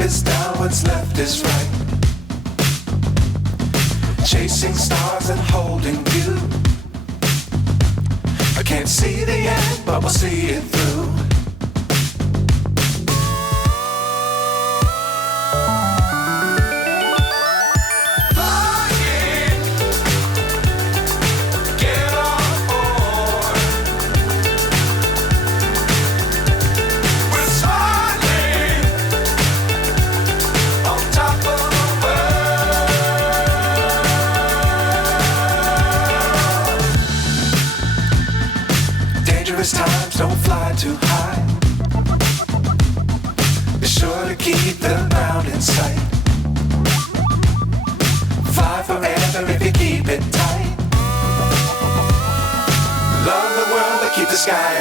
is down, what's left is right. Chasing stars and holding you. I can't see the end, but we'll see it through. Times don't fly too high. Be sure to keep the ground in sight. Fly forever if you keep it tight. Love the world but keep the sky